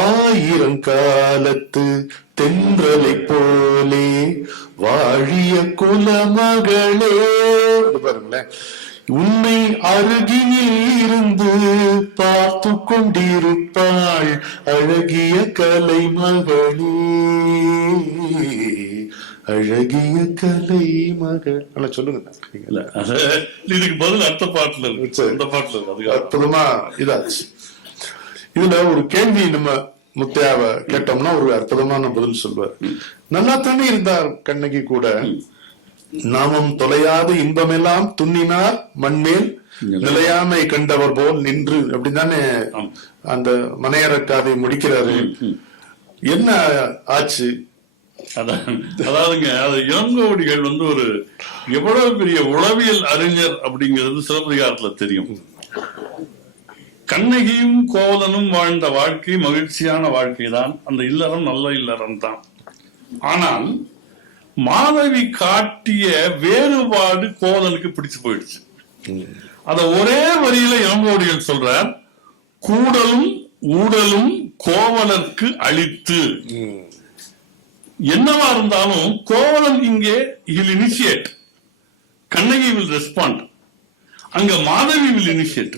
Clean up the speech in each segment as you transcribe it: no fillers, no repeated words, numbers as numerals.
ஆயிரங்காலத்து தென்றலை போலே வாழிய குலமகளே. பாருங்களேன், உன்னை அருகினில் இருந்து பார்த்து கொண்டிருப்பாள் அழகிய கலைமகளே, அழகிய கலை மகள். சொல்லுங்க, இதுக்கு பதில் அடுத்த பாட்டுல இருக்கு. அந்த பாட்டுல இருக்கு. அற்புதமா இதாச்சு. இதுல ஒரு கேள்வி நம்ம முத்தையாவை கேட்டோம்னா ஒரு அற்புதமான பதில் சொல்வார். நல்லா தானே இருந்தார் கண்ணகி கூட. நாமம் தொலையாத இன்பமெல்லாம் துண்ணினார் மண்மேல் நிலையாமை கண்டவர் போல் நின்று, அப்படித்தானே அந்த மனையறக்காதை முடிக்கிறாரு. என்ன ஆச்சு? அதாவதுங்க, அது இளங்கோவடிகள் ஒரு எவ்வளவு பெரிய உளவியல் அறிஞர் அப்படிங்கிறது சிலப்பதிகாரத்துல தெரியும். கண்ணகியும் கோவலனும் வாழ்ந்த வாழ்க்கை மகிழ்ச்சியான வாழ்க்கை தான். அந்த இல்லறம் நல்ல இல்லறம் தான். ஆனால் மாதவி காட்டிய வேறுபாடு கோவலனுக்கு பிடிச்சு போயிடுச்சு. அத ஒரே வரியில இளங்கோவடிகள் சொல்றார், கூடலும் ஊடலும் கோவலனுக்கு அளித்து. என்னவா இருந்தாலும் கோவலன் இங்கே he'll initiate, Kannagi will respond. அங்க மாதவி will initiate.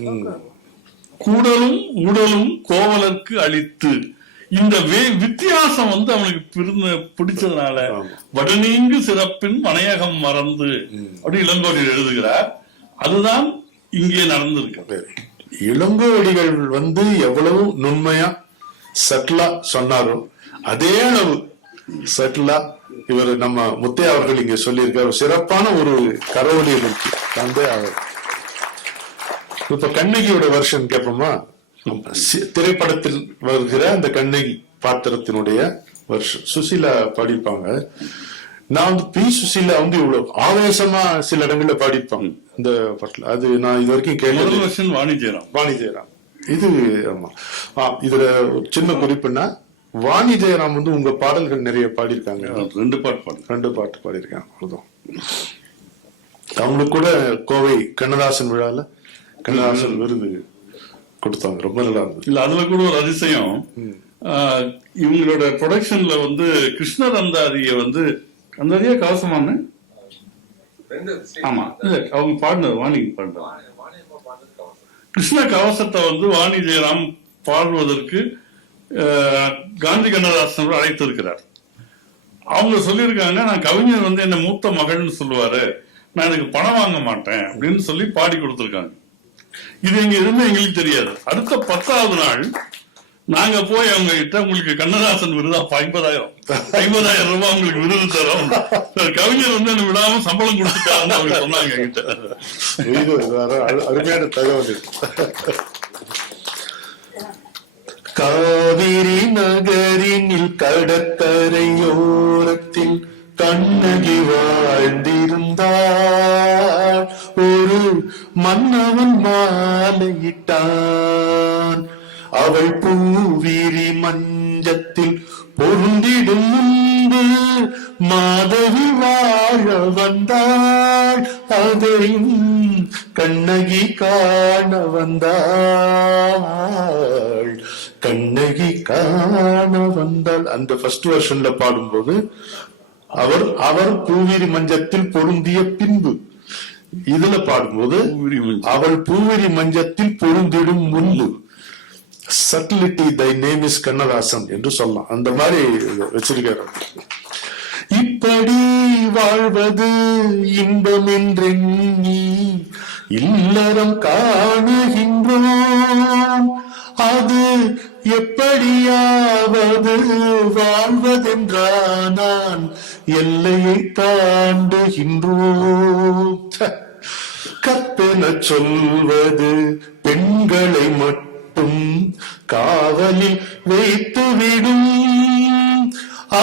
கூடலும் ஊடலும் கோவலனுக்கு அளித்து. இந்த வித்தியாசம் அவனுக்கு பிடிச்சதுனால வடநீங்கு சிறப்பின் மனையகம் மறந்து அப்படி இளங்கோவடிகள் எழுதுகிறார். அதுதான் இங்கே நடந்திருக்கு. இளங்கோவடிகள் எவ்வளவு நுண்மையா சட்லா சொன்னாரோ அதே அளவு சட்லா இவர் நம்ம முத்தையா அவர்கள் இங்க சொல்லியிருக்காரு. சிறப்பான ஒரு கரவொலி இருக்கு தந்தை அவர். இப்ப கண்ணகியோட வெர்ஷன் கேட்போமா? திரைப்படத்தில் வருகிற அந்த கண்ணகி பாத்திரத்தினுடைய வெர்ஷன் சுசீலா பாடிப்பாங்க. நான் பி சுசீலா இவ்வளவு ஆவேசமா சில இடங்கள்ல பாடிப்பாங்க இந்த பாட்டுல. அது நான் இது வரைக்கும் கேள்வி. வாணி ஜெயராம் இது. ஆமா, இதுல சின்ன குறிப்புன்னா வாணி ஜெயராம் உங்க பாடல்கள் நிறைய பாடியிருக்காங்க. 2 பாட்டு பாடியிருக்காங்க. அவ்வளவுதான். அவங்களுக்கு கூட கோவை கண்ணதாசன் விழால கண்ணதாசன் விருது கொடுத்தாங்க. ரொம்ப நல்லா இருந்தது. இல்ல, அதுல கூட ஒரு அதிசயம், இவங்களோட ப்ரொடக்ஷன்ல கிருஷ்ணர் அந்தாதிய கவசமான ஆமா இல்ல அவங்க பாடினது வாணி பாடினாங்க. கிருஷ்ண கவசத்தை வாணி ஜெயராம் பாடுவதற்கு காந்தி கண்ணதாசன் அழைத்திருக்கிறார். அவங்க சொல்லியிருக்காங்க, நான் கவிஞர் என்ன மூத்த மகள்னு சொல்லுவாரு, நான் எனக்கு பணம் வாங்க மாட்டேன் அப்படின்னு சொல்லி பாடி கொடுத்திருக்காங்க. இது எங்க இருந்து எங்களுக்கு தெரியாது. அடுத்த 10வது நாள் நாங்க போய் அவங்க கிட்ட, உங்களுக்கு கண்ணதாசன் விருதா 50,000 ரூபாய் உங்களுக்கு விருது தரோம், கவிஞர் என்ன விடாம சம்பளம் கொடுத்துட்டாருன்னு அவங்க சொன்னாங்க என்கிட்ட. அருமையான தகவல். காவிரி நகரினில் கடற்கரையோரத்தில் கண்ணகி வாழ்ந்திருந்தாள். ஒரு மன்னவன் மாலையிட்டான். அவள் பூவிரி மஞ்சத்தில் பொருந்திடும் முன்பு மாதவி வாழ வந்தாள். அதையும் கண்ணகி காண வந்தாள். கண்ணகி காண வந்தாள். அந்த ஃபர்ஸ்ட் வெர்ஷன்ல பாடும்போது அவர் பூவிரி மஞ்சத்தில் பொருந்திய பின்பு, இதுல பாடும்போது அவள் பூவிரி மஞ்சத்தில் பொருந்திடும் முன்பு. சட்டிலிட்டி தை நேம் இஸ் கண்ணதாசன் என்று சொல்லலாம். அந்த மாதிரி வச்சிருக்காரு. இப்படி வாழ்வது இன்பம் என்றெண்ணி இல்லறம் காணுகின்றோம். அது எப்படியாவது வாழ்வதென்றான் எல்லையை தாண்டுகின்றோம். கற்பென சொல்வது பெண்களை மட்டும் காவலில் வைத்துவிடும்.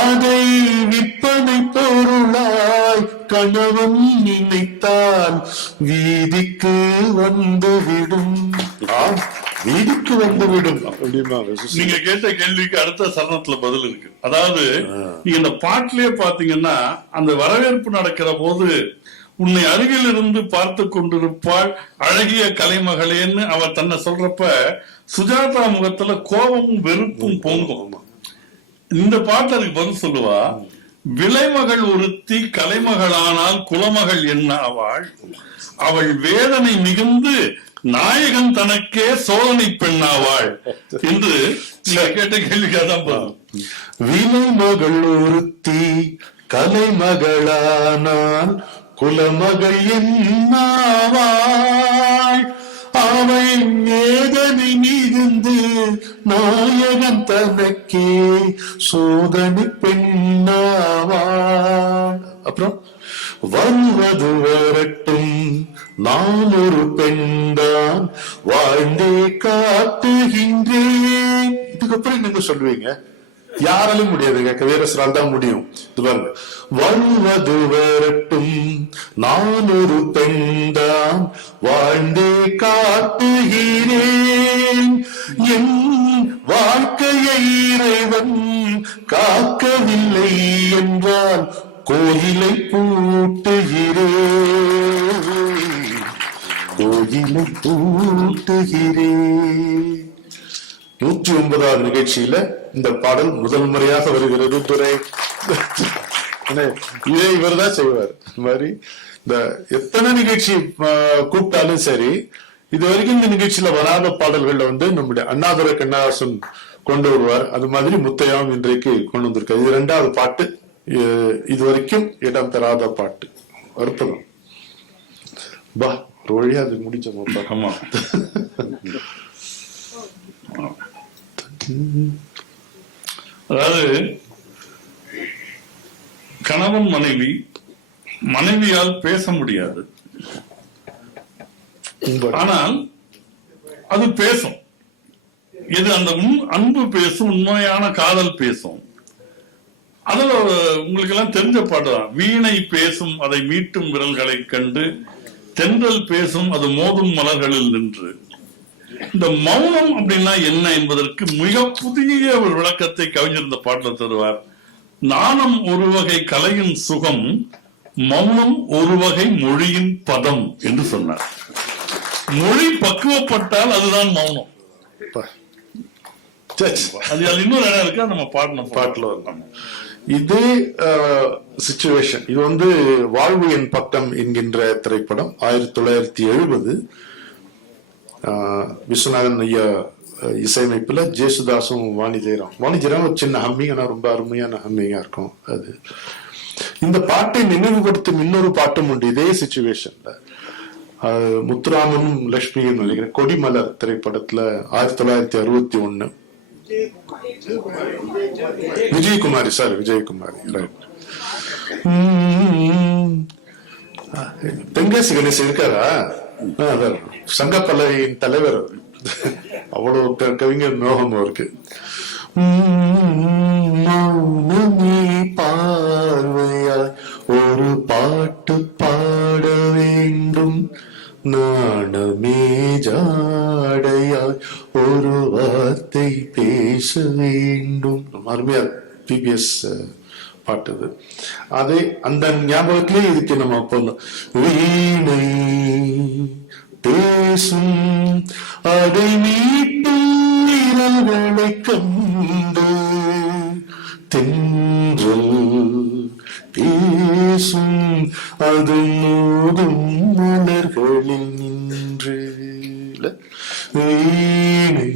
அதை விற்பனை பொருளாய் கணவன் நினைத்தால் வீதிக்கு வந்துவிடும். வீதிக்கு வந்துவிடும். நீங்க கேட்ட கேள்விக்கு அடுத்த சரணத்துல பதில் இருக்கு. அதாவது நீங்க இந்த பாட்டிலேயே பாத்தீங்கன்னா, அந்த வரவேற்பு நடக்கிற போது உன்னை அருகில் இருந்து பார்த்து கொண்டிருப்பாள் அழகிய கலைமகளேன்னு அவ தன்னை சொல்றப்ப சுஜாதா முகத்துல கோபமும் வெறுப்பும் பொங்கும். இந்த பாட்டு அதுக்கு பதில் சொல்லுவா, விலைமகள் ஒருத்தி கலைமகளானால் குலமகள் என்ன ஆவாள், அவள் வேதனை மிகுந்து நாயகன் தனக்கே சோதனை பெண்ணாவாள் என்று கேட்ட கேள்விக்காதான் போதும். விலைமகள் ஒருத்தி கலைமகளானால் குலமகள் என்னாவாள், அவள் வேதனை மிகுந்து நாயகன் தனக்கே சோதனை பெண்ணாவாள். அப்புறம் வருவது வரட்டும் நான் ஒரு பெண்தான் வாழ்ந்தே காட்டுகின்றேன். இதுக்கப்புறம் நீங்க சொல்லுவீங்க, யாராலும் முடியாதுங்க, கவியரசரால் தான் முடியும். இது பாருங்க, வருவது வரட்டும் நான் ஒரு பெண்தான் வாழ்ந்தே காட்டுகிறேன், என் வாழ்க்கையை இறைவன் காக்கவில்லை என்றால் கோயிலை பூட்டுகிறேன், கோயிலை பூட்டுகிறேன். 109வது நிகழ்ச்சியில இந்த பாடல் முதல் முறையாக வருகிறது. துரை இதே இவர் தான் செய்வார். இந்த மாதிரி இந்த எத்தனை நிகழ்ச்சி கூப்பிட்டாலும் சரி, இது வரைக்கும் இந்த நிகழ்ச்சியில வராத பாடல்கள்ல நம்முடைய அண்ணாதுரை கண்ணதாசன் கொண்டு வருவார். அது மாதிரி முத்தையாவும் இன்றைக்கு கொண்டு வந்திருக்காரு. இது 2வது பாட்டு, இது வரைக்கும் இடம் பெறாத பாட்டு. அற்புதம். பா, ஒரு வழியா அது முடிச்சோம். ஆமா. அதாவது கணவன் மனைவி, மனைவியால் பேச முடியாது, ஆனால் அது பேசும். இது அந்த அன்பு பேசும், உண்மையான காதல் பேசும். அதுல உங்களுக்கு எல்லாம் தெரிஞ்ச பாட்டுதான், வீணை பேசும் அதை மீட்டும் விரல்களை கண்டு, தென்றல் பேசும் அது மோதும் மலர்களில் நின்று. இந்த மௌனம் அப்படின்னா என்ன என்பதற்கு மிக புதிய ஒரு விளக்கத்தை கவிஞர் இந்த பாட்டுல தருவார். நாணம் ஒரு வகை கலையின் சுகம், மௌனம் ஒரு வகை மொழியின் பதம் என்று சொன்னார். மொழி பக்குவப்பட்டால் அதுதான் மௌனம். அது இன்னொரு இடம் இருக்கு, நம்ம பாட்டுல வரலாம். இதே சிச்சுவேஷன் இது வாழ்வு என் பக்கம் என்கின்ற திரைப்படம் 1970. விஸ்வநாதன் ஐயா இசையமைப்புல ஜேசுதாசும் வாணி ஜெயராம் ஒரு சின்ன ஹம்மிங், ஆனா ரொம்ப அருமையான ஹம்மிங்கா இருக்கும். அது இந்த பாட்டை நினைவுபடுத்தும் இன்னொரு பாட்டும் உண்டு இதே சிச்சுவேஷன்ல. முத்துராமனும் லட்சுமியும் நினைக்கிறேன், கொடிமலர் திரைப்படத்துல 1961. விஜயகுமாரி ரைட். தென்காசி கணேசன் இருக்காரா? சங்கப்பல்லவியின் தலைவர். அவ்வளவு கவிஞர் மோகம் அவருக்கு. பார்வையாய் ஒரு பாட்டு பாட வேண்டும், நாணமே ஜாடையாய் ஒரு வார்த்தை பேச வேண்டும். அருமையா பிபிஎஸ் பாட்டு. அதே அந்த ஞாபகத்திலே இதுக்கு நம்ம போனோம். வீணை பேசும் அதை மீட்டும் விரல்களை கண்டு, தென்றல் பேசும் அது மோதும் மலர்களில் நின்று. வீணை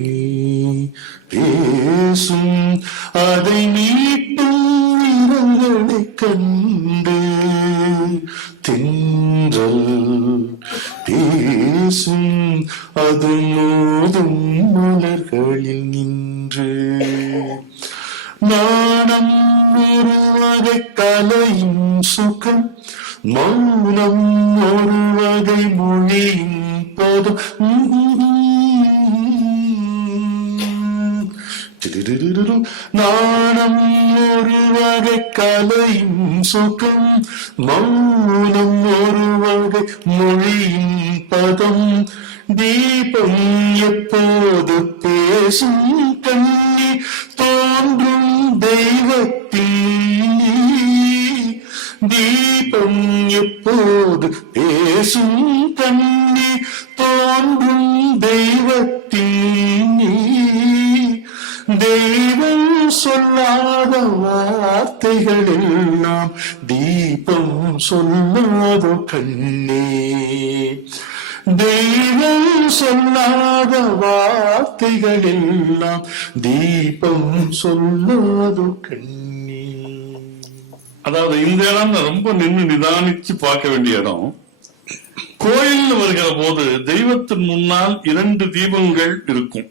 பேசும் அதை மீட்டும் விரல்களை கண்டு, தென்றல் பேசும் அது மோதும் மலர்களில் நின்று. நாணம் ஒரு வகை கலையின் சுகம், மௌனம் ஒரு வகை மொழியின் பதம். நாணம் ஒரு வகை கலையின் சுகம், மௌனம் ஒரு வகை மொழியின் பதம். தீபம் எப்போது பேசும் கண்ணி தோன்றும் தெய்வத்தில், தீபம் எப்போது வார்த்தைகள் எல்லாம் தீபம் சொல்லாதோ கண்ணே, தெய்வம் சொல்லாத வார்த்தைகள் எல்லாம் தீபம் சொல்லாதோ கண்ணே. அதாவது இந்த இடம் ரொம்ப நின்று நிதானிச்சு பார்க்க வேண்டிய இடம். கோயில் வருகிற போது தெய்வத்தின் முன்னால் 2 தீபங்கள் இருக்கும்.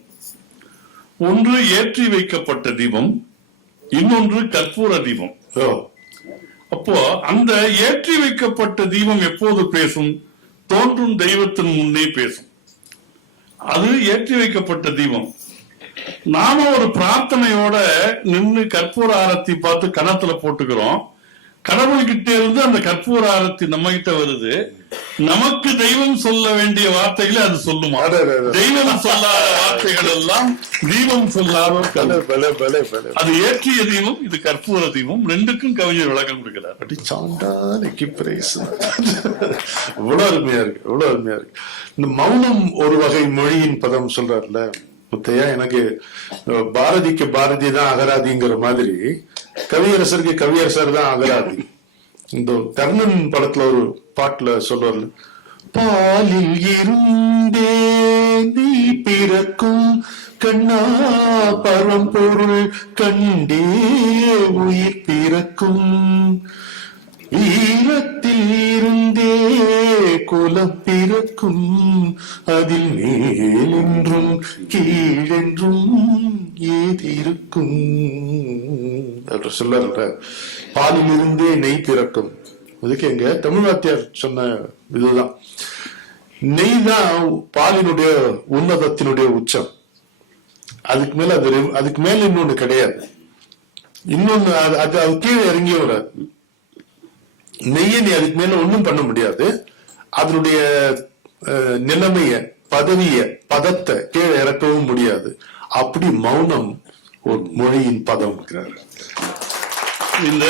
ஒன்று ஏற்றி வைக்கப்பட்ட தீபம், இன்னொன்று கற்பூர தீபம். அப்போ அந்த ஏற்றி வைக்கப்பட்ட தீபம் எப்போது பேசும்? தோன்றும் தெய்வத்தின் முன்னே பேசும். அது ஏற்றி வைக்கப்பட்ட தீபம். நாம ஒரு பிரார்த்தனையோட நின்று கற்பூர ஆரத்தி பார்த்து கணத்துல போட்டுக்கிறோம். கடவுள்கிட்ட இருந்து அந்த கற்பூர ஆரத்தி நம்ம கிட்ட வருது. நமக்கு தெய்வம் சொல்ல வேண்டிய வார்த்தைகளை அது சொல்லுமா? தெய்வம் சொல்லாத வார்த்தைகள் எல்லாம் தீபம் சொல்லாத. அது ஏற்றிய தீபம், இது கற்பூர தீபம். 2க்கும் கவிஞர் விளக்கம் கொடுக்கிறார். எவ்வளவு அருமையா இருக்கு, எவ்வளவு அருமையா இருக்கு. இந்த மௌனம் ஒரு வகை மொழியின் பதம் சொல்றாருல முத்தையா. எனக்கு பாரதிக்கு பாரதி தான் அகராதிங்கிற மாதிரி கவியரசருக்கு கவியரசர் தான் அகராதி. இந்த கர்ணன் படத்துல ஒரு பாட்டுல சொல்றாரு, பாலில் இருந்தே நீ பிறக்கும் கண்ணா பரம்பொருள் கண்டே உயிர் பிறக்கும், ஈரத்தில் இருந்தே குலம் பிறக்கும், அதில் மேலென்றும் கீழென்றும் ஏதிருக்கும் அப்படி சொல்ல. பாலில் இருந்தே நெய் பிறக்கும். அதுக்கு எங்க தமிழ் வாத்தியார் சொன்ன இதுதான். நெய் தான் பாலினுடைய உன்னதத்தினுடைய உச்சம். அதுக்கு மேல இன்னொன்னு கிடையாது. இன்னொன்னு அது கீழே இறங்கி வராது. நெய்யை நீ அதுக்கு மேல ஒண்ணும் பண்ண முடியாது. அதனுடைய நிலைமைய, பதவிய, பதத்தை கீழே இறக்கவும் முடியாது. அப்படி மௌனம் ஒரு மொழியின் பதம். இந்த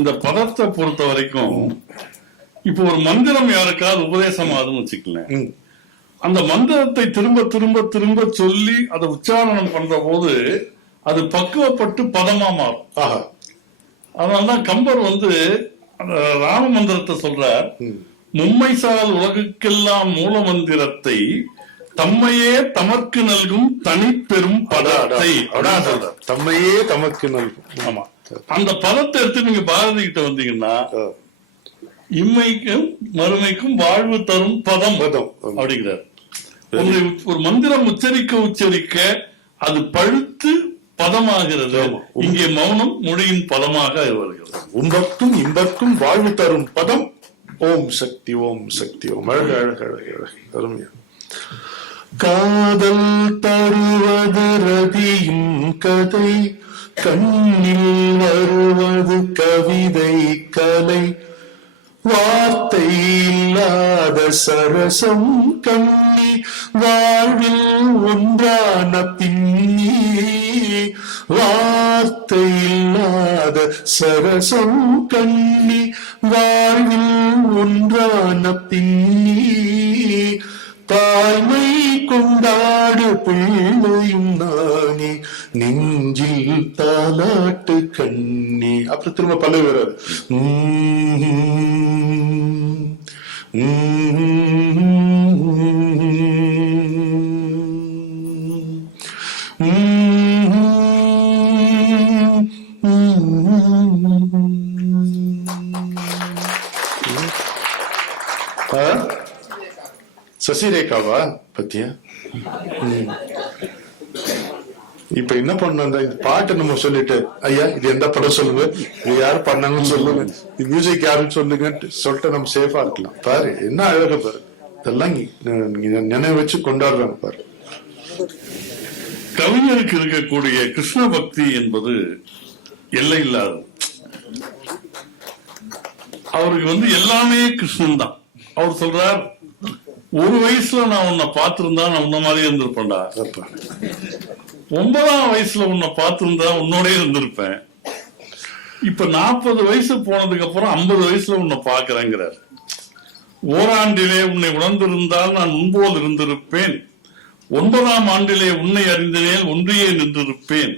இந்த பதத்தை பொறுத்த வரைக்கும் இப்போ ஒரு மந்திரம் யாருக்காவது உபதேசம் ஆகுதுன்னு வச்சுக்கலாம். அந்த மந்திரத்தை திரும்ப திரும்ப திரும்ப சொல்லி அதை உச்சாரணம் பண்ற போது அது பக்குவப்பட்டு பதமா மாறும். அதனால்தான் கம்பர் ராம மந்திரத்தை சொல்றார். மும்மைசால் உலகுக்கெல்லாம் மூல மந்திரத்தை தம்மையே தமக்கு நல்கும் தனிப்பெரும் பதத்தை சொல்றார். தம்மையே தமக்கு நல்கும். ஆமா, அந்த பதத்தை எடுத்து நீங்க பாரதி கிட்ட வந்தீங்கன்னா இம்மைக்கும் மறுமைக்கும் வாழ்வு தரும் பதம் அப்படிங்கிறார். ஒரு மந்திரம் உச்சரிக்க அது பழுத்து பதமாகிறது. இங்கே மௌனம் மொழியின் பதமாக வருகிறது. உம்பக்கும் இம்பக்கும் வாழ்வு தரும் பதம் ஓம் சக்தி, ஓம் சக்தி, ஓம். அழகு அழகு அழகு அழகு, அருமையா. காதல் தருவது ரதியும் கதை, கண்ணில் வருவது கவிதை கலை, வார்த்தை இல்லாத சரசம் கண்ணி வாழ்வில் ஒன்றான பின்னி, வார்த்தை இல்லாத சரசம் கண்ணி வாழ்வில் ஒன்றான பின்னி, தாய்மை கொண்டாடு பிள்ளையும் நானே நெஞ்சில் தாலாட்டு கண்ணே. அப்புறம் திரும்ப பல்லவி வராது. சசிரேகாவா பத்தியா? இப்ப என்ன பண்ண, இந்த பாட்டு நம்ம சொல்லிட்டு ஐயா இது எந்த படம் சொல்லுங்க, இது யாரு பண்ணாங்கன்னு சொல்லுங்க, இது மியூசிக் யாருன்னு சொல்லுங்க சொல்லிட்டு நம்ம சேஃபா இருக்கலாம். பாரு என்ன அழகு பாரு, இதெல்லாம் நினைவு வச்சு கொண்டாடுறாங்க பாரு. கவிஞருக்கு இருக்கக்கூடிய கிருஷ்ண பக்தி என்பது எல்லை இல்லாதது. அவருக்கு எல்லாமே கிருஷ்ணன் தான். அவர் சொல்றார், ஒரு வயசுல நான் உன்னை பார்த்திருந்தா நான் உன்ன மாதிரி இருந்திருப்பேன்டா, 9ஆம் வயசுல உன்னை பார்த்திருந்தா உன்னோட இருந்திருப்பேன், இப்ப 40 வயசு போனதுக்கு அப்புறம் 50 வயசுல உன்னை பார்க்கிறேங்கிறார். ஓராண்டிலே உன்னை உணர்ந்திருந்தால் நான் முன்போல் இருந்திருப்பேன், 9ஆம் ஆண்டிலே உன்னை அறிந்தனேல் ஒன்றியே நின்றிருப்பேன்,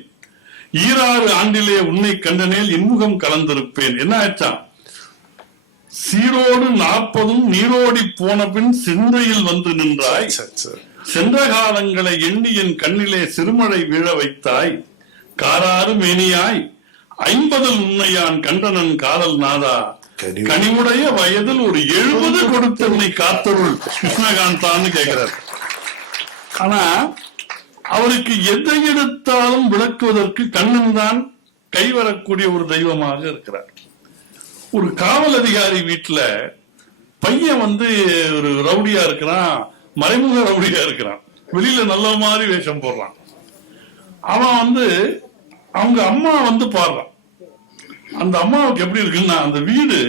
ஈராறு ஆண்டிலே உன்னை கண்டனேல் இன்முகம் கலந்திருப்பேன். என்ன ஆச்சான்? சீரோடு 40 நீரோடி போன பின் சிந்தையில் வந்து நின்றாய். சென்ற காலங்களை எண்ணி என் கண்ணிலே சிறுமழை வீழ வைத்தாய். காராறு மேனியாய் 50 உன்னையான் கண்டனன் காதல் நாதா. கனிவுடைய வயதில் ஒரு 70 கொடுத்தன்னை காத்தருள் கிருஷ்ணகாந்தான்னு கேட்கிறார். ஆனா அவருக்கு எதை எடுத்தாலும் விளக்குவதற்கு கண்ணன் தான் கைவரக்கூடிய ஒரு தெய்வமாக இருக்கிறார். ஒரு காவல் அதிகாரி வீட்டுல பையன் ஒரு ரவுடியா இருக்கிறான், மறைமுக ரவுடியா இருக்கிறான், வெளியில நல்ல மாதிரி வேஷம் போடுறான். அவன் அவங்க அம்மா பாடுறான். அந்த அம்மாவுக்கு எப்படி இருக்குன்னா, அந்த வீடு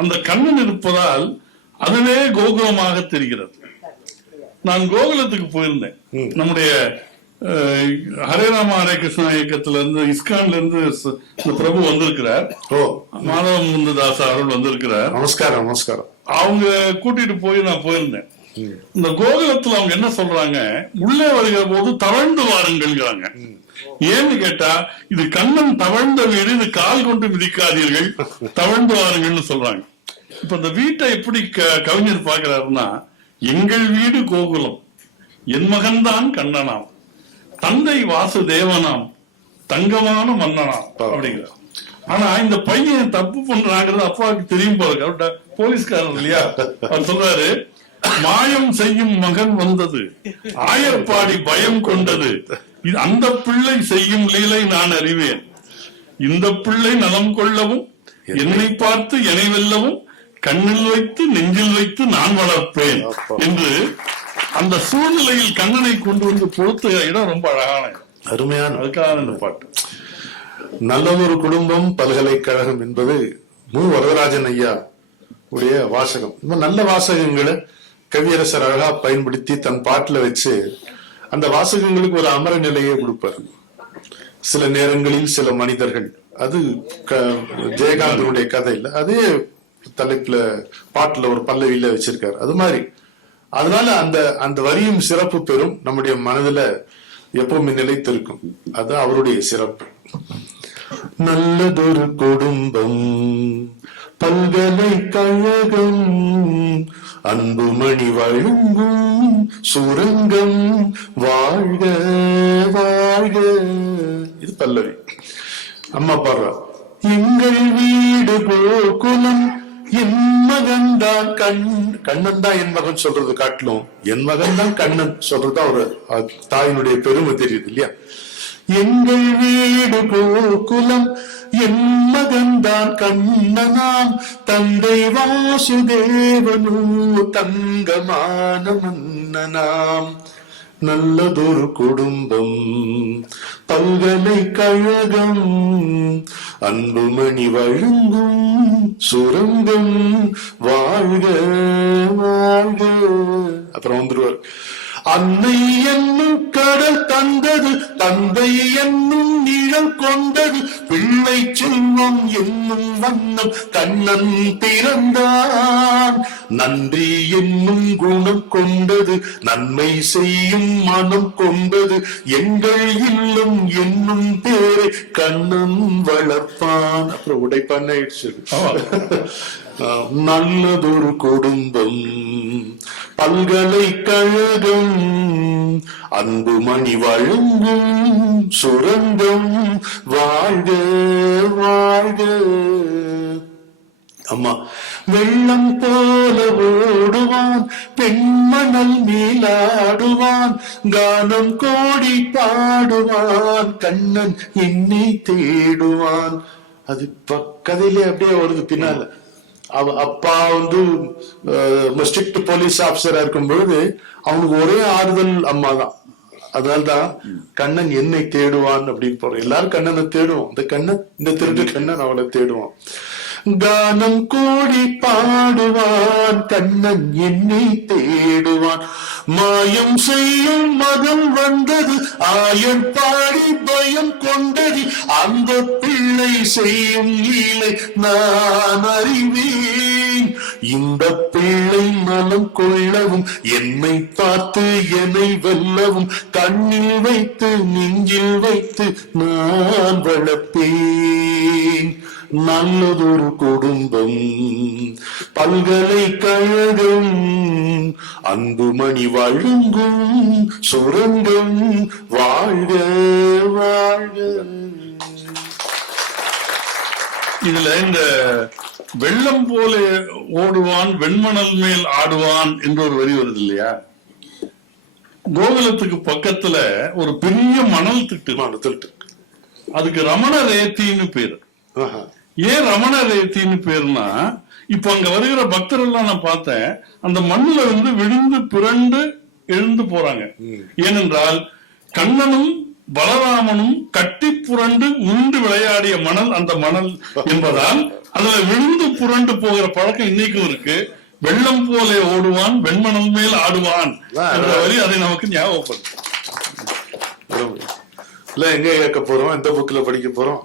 அந்த கண்ணன் இருப்பதால் அதுவே கோகுலமாக தெரிகிறது. நான் கோகுலத்துக்கு போயிருந்தேன். நம்முடைய ஹரே ராம ஹரே கிருஷ்ணா இயக்கத்துல இருந்து, இஸ்கான்ல இருந்து இந்த பிரபு வந்திருக்கிறார். மாதவ முகுந்ததாஸ் அவர்கள் வந்திருக்கிறார். நமஸ்காரம் நமஸ்காரம். அவங்க கூட்டிட்டு போய் நான் போயிருந்தேன். இந்த கோகுலத்துல அவங்க என்ன சொல்றாங்க, உள்ளே வருகிற போது தவழ்ந்து வாருங்கள்ங்கிறாங்க. ஏன்னு கேட்டா, இது கண்ணன் தவழ்ந்த வீடு, இது கால் கொண்டு மிதிக்காதீர்கள், தவழ்ந்து வாருங்கள்னு சொல்றாங்க. இப்ப இந்த வீட்டை எப்படி கவிஞர் பாக்குறாருன்னா, எங்கள் வீடு கோகுலம், என் மகன்தான் கண்ணனாம், தந்தை வாசுதேவனாம், தங்கமான மன்னனாம் அப்படிங்கிறார். ஆனா இந்த பையன் தப்பு பண்றாங்கிறது அப்பாவுக்கு தெரியும் போல, போலீஸ்காரர் இல்லையா, அவர் சொல்றாரு, மாயம் செய்யும் மகன் வந்தது, ஆயர்பாடி பயம் கொண்டது, அந்த பிள்ளை செய்யும் லீலை நான் அறிவேன், இந்த பிள்ளை நலம் கொள்ளவும் என்னை பார்த்து என்னை வெல்லவும் கண்ணில் வைத்து நெஞ்சில் வைத்து நான் வளர்ப்பேன் என்று அந்த சூழ்நிலையில் கண்ணனை கொண்டு வந்து பொறுத்த இடம் ரொம்ப அழகான அருமையான. அதுக்காக இந்த பாட்டு. நல்ல ஒரு குடும்பம் பல்கலைக்கழகம் என்பது மு வரதராஜன் ஐயா உடைய வாசகம். ரொம்ப நல்ல வாசகங்களை கவியரசர் அழகா பயன்படுத்தி தன் பாட்டுல வச்சு அந்த வாசகங்களுக்கு ஒரு அமர நிலையை கொடுப்பார். சில நேரங்களில் சில மனிதர்கள், அது ஜெயகாந்தனுடைய கதை இல்ல, அதே தலைப்புல பாட்டுல ஒரு பல்லவியில வச்சிருக்காரு. அது மாதிரி அதனால அந்த அந்த வரியும் சிறப்பு பெறும், நம்முடைய மனதுல எப்பவுமே நிலைத்திருக்கும். அது அவருடைய சிறப்பு. நல்லதொரு குடும்பம் பல்கலைக்கழகம், அன்புமணி வழங்கும் சுரங்கம், வாழ்க வாழ்க. இது பல்லவி. அம்மா பாடுறா, எங்கள் வீடு கோகுலம், என் மகன்தான் கண்ணன் தான் என் மகன் சொல்றது காட்டிலும் என் மகன் தான் கண்ணன் சொல்றதுதான் ஒரு தாயினுடைய பெருமை தெரியுது இல்லையா. எங்கள் வீடு கோகுலம், என் மகன்தான் கண்ணனாம், தந்தை வாசுதேவனோ தங்கமான மன்னனாம். நல்லதொரு குடும்பம் பல்கலைக்கழகம், அன்புமணி வழங்கும் சுரங்கம், வாழ்க வாழ்க. அப்புறம் வந்துருவார், அன்னை என்னும் கடல் தந்தது, தந்தை என்னும் நிழல் கொண்டது, பிள்ளை செல்வம் என்னும் வண்ணம் கண்ணன் பிறந்தான், நன்றி என்னும் குணம் கொண்டது, நன்மை செய்யும் மனம் கொண்டது, எங்கள் இல்லம் என்னும் பேரை கண்ணன் வளர்ப்பான். அப்புறம் உடைப்பான் ஆயிடுச்சு. நல்லதொரு குடும்பம் பல்கலைக்கழகம், அன்புமணி வழங்கும் சுரங்கம், வாழ்க வாழ்க. அம்மா வெள்ளம் போல ஓடுவான், பெண்மணல் மேலாடுவான், கானம் கோடி பாடுவான், கண்ணன் என்னை தேடுவான். அது கதையிலே அப்படியே வருது பின்னால. அப்பா ஸ்ட்ரிக்ட் போலீஸ் ஆபீசரா இருக்கும் பொழுது அவனுக்கு ஒரே ஆறுதல் அம்மா தான். அதனால்தான் கண்ணன் என்னை தேடுவான் அப்படின்னு போறோம். எல்லாரும் கண்ணனை தேடுவோம், இந்த கண்ணன், இந்த திருட்டு கண்ணன் அவளை தேடுவான். கானம் கோடி பாடுவான், கண்ணன் என்னை தேடுவான், மாயம் செய்யும் மகன் வந்தது, ஆயர் பாடி பயம் கொண்டது, அந்த பிள்ளை செய்யும் லீலை நான் அறிவேன், இந்த பிள்ளை நலம் கொள்ளவும் என்னை பார்த்து என்னை வெல்லவும் கண்ணில் வைத்து நெஞ்சில் வைத்து நான் வளர்ப்பேன் நல்லதொரு குடும்பம் பல்கலைக்கழகம் அன்புமணி வழங்கும் சுரங்கம் வாழ்க வாழ்க. இதுல இந்த வெள்ளம் போல ஓடுவான் வெண்மணல் மேல் ஆடுவான் என்ற ஒரு வரி வருது இல்லையா? கோகுலத்துக்கு பக்கத்துல ஒரு பெரிய மணல் திட்டு, அதுக்கு ரமண ரேத்தின்னு பேரு. ஏன் ரமண ரேத்தின்னு பேருனா, இப்ப அங்க வருகிற பக்தர்கள் எல்லாம் நான் பார்த்தேன், அந்த மண்ணுல விழுந்து புரண்டு எழுந்து போறாங்க. ஏனென்றால் கண்ணனும் பலராமனும் கட்டி புரண்டு உண்டு விளையாடிய மணல் அந்த மணல் என்பதால் அதுல விழுந்து புரண்டு போகிற பழக்கம் இன்னைக்கும் இருக்கு. வெள்ளம் போல ஓடுவான் வெண்மணல் மேல் ஆடுவான் என்ற வரி அதை நமக்கு ஞாபகப்படுத்தும். இல்ல எங்க கேட்க போறோம், எந்த புக்ல படிக்க போறோம்?